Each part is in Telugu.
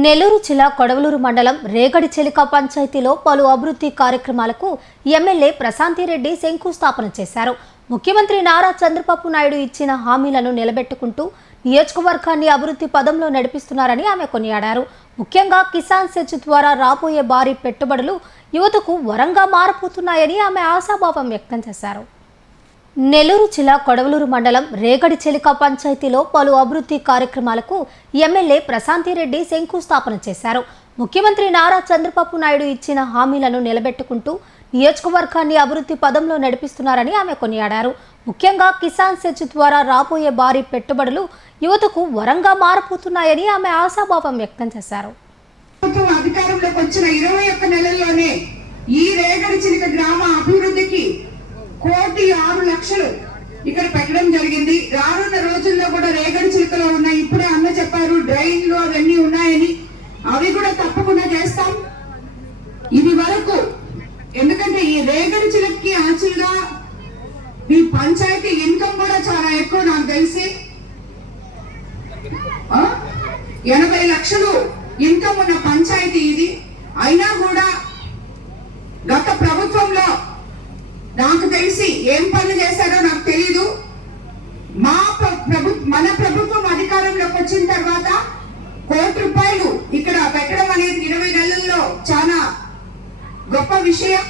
నెల్లూరు జిల్లా కొడవలూరు మండలం రేగడిచెలిక పంచాయతీలో పలు అభివృద్ధి కార్యక్రమాలకు ఎమ్మెల్యే ప్రశాంతిరెడ్డి శంకుస్థాపన చేశారు. ముఖ్యమంత్రి నారా చంద్రబాబు నాయుడు ఇచ్చిన హామీలను నిలబెట్టుకుంటూ నియోజకవర్గాన్ని అభివృద్ధి పదంలో నడిపిస్తున్నారని ఆమె కొనియాడారు. ముఖ్యంగా కిసాన్ సెజ్ ద్వారా రాబోయే భారీ పెట్టుబడులు యువతకు వరంగా మారబోతున్నాయని ఆమె ఆశాభావం వ్యక్తం చేశారు. నెల్లూరు జిల్లా కొడవలూరు మండలం రేగడిచెలిక పంచాయతీలో పలు అభివృద్ధి కార్యక్రమాలకు ఎమ్మెల్యే ప్రశాంతిరెడ్డి శంకుస్థాపన చేశారు. ముఖ్యమంత్రి నారా చంద్రబాబు నాయుడు ఇచ్చిన హామీలను నిలబెట్టుకుంటూ నియోజకవర్గాన్ని అభివృద్ధి పదంలో నడిపిస్తున్నారని ఆమె కొనియాడారు. ముఖ్యంగా కిసాన్ సెజ్ ద్వారా రాబోయే భారీ పెట్టుబడులు యువతకు వరంగా మారబోతున్నాయని ఆమె ఆశాభావం వ్యక్తం చేశారు. అధికారంలోకి వచ్చిన 21 నెలల్లోనే ఈ రేగడిచెలిక గ్రామ అభివృద్ధికి 1,06,00,000 ఇక్కడ పెట్టడం జరిగింది. రానున్న రోజుల్లో కూడా రేగడిచెలికలో ఉన్నాయి. ఇప్పుడే అన్న చెప్పారు డ్రైన్లు అవన్నీ ఉన్నాయని, అవి కూడా తప్పకుండా చేస్తాం. ఇది వరకు ఎందుకంటే ఈ రేగడిచెలికకి యాక్చువల్ గా ఈ పంచాయతీ ఇన్కమ్ కూడా చాలా ఎక్కువ. నాకు తెలిసి 80 లక్షలు ఇన్కమ్ ఉన్న పంచాయతీ ఇది. అయినా కూడా గత ప్రభుత్వంలో నాకు తెలిసి ఏం పనులు చేశారో నాకు తెలీదు. మన ప్రభుత్వం అధికారంలోకి వచ్చిన తర్వాత ₹1,00,00,000 ఇక్కడ పెట్టడం అనేది 20 నెలల్లో చాలా గొప్ప విషయం.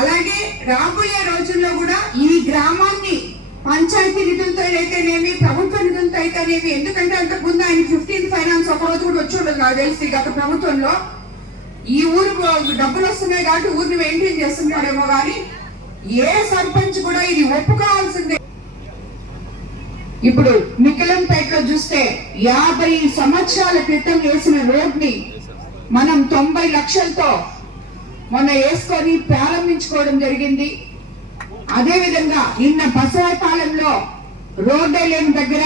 అలాగే రాబోయే రోజుల్లో కూడా ఈ గ్రామాన్ని పంచాయతీ నిధులతో అయితేనేమి, ప్రభుత్వ నిధులతో అయితేనేమి, ఎందుకంటే అంతకుముందు ఆయన 15th ఫైనాన్స్ ఒక రోజు కూడా వచ్చి ఉండదు నాకు తెలిసి గత ప్రభుత్వంలో. ఈ ఊరు డబ్బులు వస్తున్నాయి కాబట్టి ఊరిని మెయింటైన్ చేస్తున్నాడేమో కానీ ఏ సర్పంచ్ కూడా ఇది ఒప్పుకోవాల్సిందే. ఇప్పుడు మికిలంపేటలో చూస్తే 50 సంవత్సరాల క్రితం వేసిన రోడ్ ని మనం 90 లక్షలతో మొన్న వేసుకొని ప్రారంభించుకోవడం జరిగింది. అదే విధంగా నిన్న బసవపాలెంలో రోడ్ లేని దగ్గర,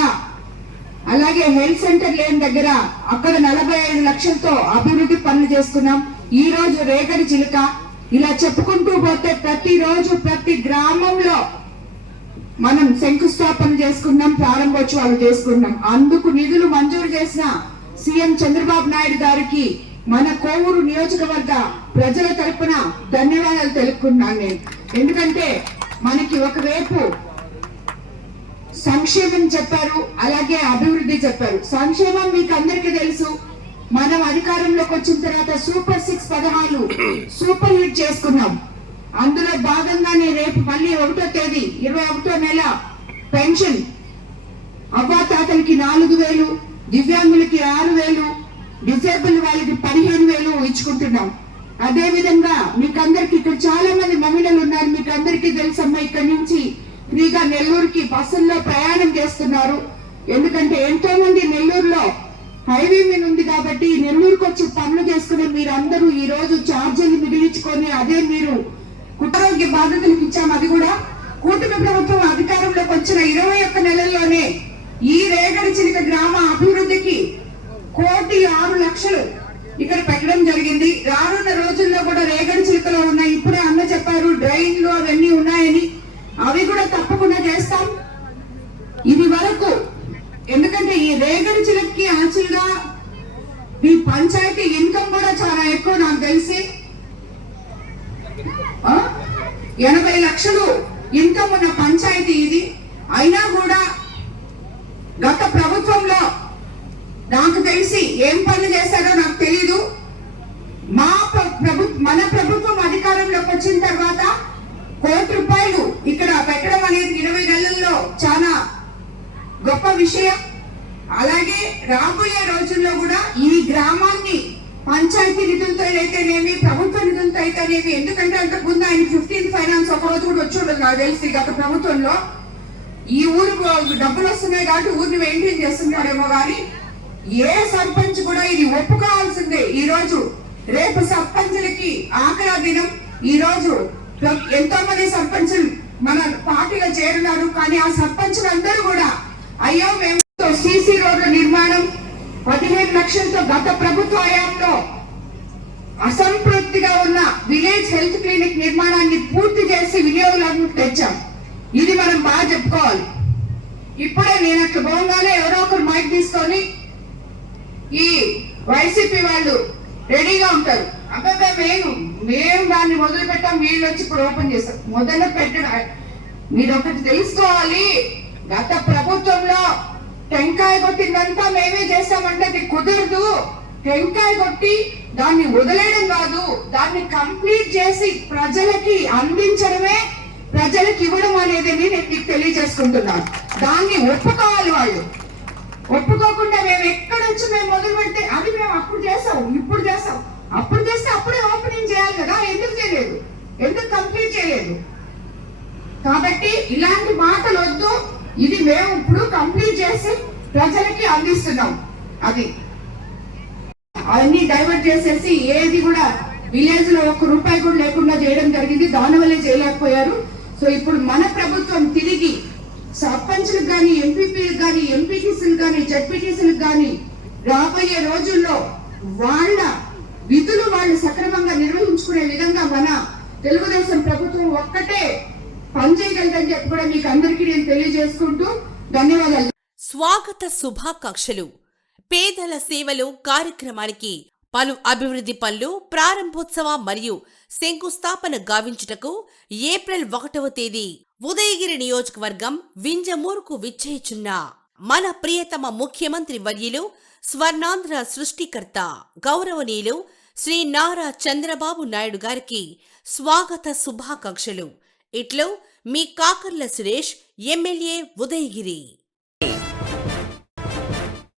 అలాగే హెల్త్ సెంటర్ లేని దగ్గర అక్కడ 45 లక్షలతో అభివృద్ధి పనులు చేసుకున్నాం. ఈ రోజు రేగడిచెలిక, ఇలా చెప్పుకుంటూ పోతే ప్రతిరోజు ప్రతి గ్రామంలో మనం శంకుస్థాపన చేసుకున్నాం, ప్రారంభోత్సవాలు చేసుకున్నాం. అందుకు నిధులు మంజూరు చేసిన సీఎం చంద్రబాబు నాయుడు గారికి మన కోవూరు నియోజకవర్గ ప్రజల తరపున ధన్యవాదాలు తెలుపుకున్నాను నేను. ఎందుకంటే మనకి ఒకవైపు సంక్షేమం చెప్పారు, అలాగే అభివృద్ధి చెప్పారు. సంక్షేమం మీకు అందరికీ తెలుసు. మనం అధికారంలోకి వచ్చిన తర్వాత సూపర్ 6 పథకాలు సూపర్ హిట్ చేసుకున్నాం. అందులో భాగంగానే రేపు మళ్ళీ 1వ తేదీ 21వ నెల పెన్షన్ అవ్వాతాతలకి 4,000, దివ్యాంగులకి 6,000, డిసేబుల్ వాళ్ళకి 15,000 ఇచ్చుకుంటున్నాం. అదే విధంగా మీకు అందరికి ఇక్కడ చాలా మంది మహిళలు ఉన్నారు, మీకు అందరికీ తెలుసమ్మా. ఇక్కడ నుంచి ఫ్రీగా నెల్లూరుకి బస్సుల్లో ప్రయాణం చేస్తున్నారు. ఎందుకంటే ఎంతో మంది నెల్లూరులో హైవే మీద ఉంది కాబట్టి నెల్లూరుకు వచ్చి పనులు చేసుకుని మీరందరూ ఈ రోజు ఛార్జీలు మిగిలించుకొని అదే మీరు కుటుంబానికి బాధ్యతలకు ఇచ్చాము. అది కూడా కూటమి ప్రభుత్వం అధికారంలోకి వచ్చిన 21 నెలల్లోనే ఈ రేగడిచెలిక గ్రామ అభివృద్ధికి 1,06,00,000 ఇక్కడ పెట్టడం జరిగింది. రానున్న రోజుల్లో కూడా రేగడిచెలికలో ఉన్నాయి. ఇప్పుడే అన్న చెప్పారు డ్రైన్లు అవన్నీ ఉన్నాయని, అవి కూడా తప్పకుండా చేస్తాం. ఇది వరకు ఎందుకంటే ఈ రేగడిచెలికకి యాక్చువల్ గా ఈ పంచాయతీ ఇన్కమ్ కూడా చాలా ఎక్కువ. నాకు తెలిసి 80 లక్షలు ఇన్కమ్ ఉన్న పంచాయతీ ఇది. అయినా కూడా గత ప్రభుత్వంలో నాకు తెలిసి ఏం పనులు చేశారో నాకు తెలీదు. మన ప్రభుత్వం అధికారంలోకి వచ్చిన తర్వాత ₹1,00,00,000 ఇక్కడ పెట్టడం అనేది 20 నెలల్లో చాలా గొప్ప విషయం. అలాగే రాబోయే రోజుల్లో కూడా ఈ గ్రామాన్ని పంచాయతీ నిధులతో అయితేనేమి, ప్రభుత్వ నిధులతో అయితేనేమి, ఎందుకంటే అంతకుముందు ఆయన 15th ఫైనాన్స్ ఒక రోజు కూడా వచ్చి ఉండదు నాకు తెలిసి గత ప్రభుత్వంలో. ఈ ఊరు డబ్బులు వస్తున్నాయి కాబట్టి ఊరిని మెయింటైన్ చేస్తున్నాడేమో కానీ ఏ సర్పంచ్ కూడా ఇది ఒప్పుకోవాల్సిందే. ఈ రోజు రేపు సర్పంచులకి ఆఖరి దినం. ఈ రోజు ఎంతో మంది సర్పంచులు మన పార్టీలో చేరున్నారు. కానీ ఆ సర్పంచులు అందరూ కూడా అయ్యో మేము సీసీ రోడ్ల నిర్మాణం 15 లక్షలతో గత ప్రభుత్వ హయాంలో అసంపూర్తిగా ఉన్న విలేజ్ హెల్త్ క్లినిక్ నిర్మాణాన్ని పూర్తి చేసి వినియోగంలోకి తెచ్చాం. ఇది మనం బాగా చెప్పుకోవాలి. ఇప్పుడే నేను అట్లా పోగానే ఎవరో ఒకరు మైక్ తీసుకొని ఈ వైసీపీ వాళ్ళు రెడీగా ఉంటారు. అబ్బాయి మేము దాన్ని మొదలు పెట్టాం, వీళ్ళు వచ్చి ఇప్పుడు ఓపెన్ చేస్తాం. మొదలు పెట్టడం మీరు ఒకటి తెలుసుకోవాలి, గత ప్రభుత్వంలో టెంకాయ కొట్టిందంతా మేమే చేస్తామంటే అది కుదరదు. టెంకాయ కొట్టి దాన్ని వదిలేయడం కాదు, దాన్ని కంప్లీట్ చేసి ప్రజలకి అందించడమే, ప్రజలకు ఇవ్వడం అనేది నేను మీకు తెలియజేసుకుంటున్నాను. దాన్ని ఒప్పుకోవాలి వాళ్ళు. ఒప్పుకోకుండా మేము ఎక్కడొచ్చి మేము మొదలు పెడితే అది మేము అప్పుడు చేస్తాం, ఇప్పుడు చేస్తాం, అప్పుడు చేస్తే అప్పుడే ఓపెనింగ్ చేయాలి కదా, ఎందుకు చేయలేదు, ఎందుకు కంప్లీట్ చేయలేదు? కాబట్టి ఇలాంటి మాటలు వద్దు. ఇది మేము ఇప్పుడు కంప్లీట్ చేసి ప్రజలకి అందిస్తున్నాం. అది అవన్నీ డైవర్ట్ చేసేసి ఏది కూడా విలేజ్ లో 1 రూపాయి కూడా లేకుండా చేయడం జరిగింది. దానివల్లే చేయలేకపోయారు. సో ఇప్పుడు మన ప్రభుత్వం తిరిగి సర్పంచ్లకు కానీ, ఎంపీపీలకు కానీ, ఎంపీటీసీలకు కానీ, జడ్పీటీసీలకు కానీ రాబోయే రోజుల్లో వాళ్ళ విధులు వాళ్ళు సక్రమంగా నిర్వహించుకునే విధంగా మన తెలుగుదేశం ప్రభుత్వం ఒక్కటే పనిచేయగలదని చెప్పి కూడా మీకు అందరికీ నేను తెలియజేసుకుంటూ ధన్యవాదాలు. స్వాగత శుభాకాంక్షలు. పేదల సేవలు కార్యక్రమానికి పలు అభివృద్ధి పనులు ప్రారంభోత్సవ మరియు శంకుస్థాపన గావించుటకు ఏప్రిల్ 1వ తేదీ ఉదయగిరి నియోజకవర్గం వింజమూరుకు విచ్చేయుచున్న మన ప్రియతమ ముఖ్యమంత్రి వర్యులు, స్వర్ణాంధ్ర సృష్టికర్త గౌరవనీయులు శ్రీ నారా చంద్రబాబు నాయుడు గారికి స్వాగత శుభాకాంక్షలు. ఇట్లో మీ కాకర్ల సురేష్, ఎమ్మెల్యే ఉదయగిరి.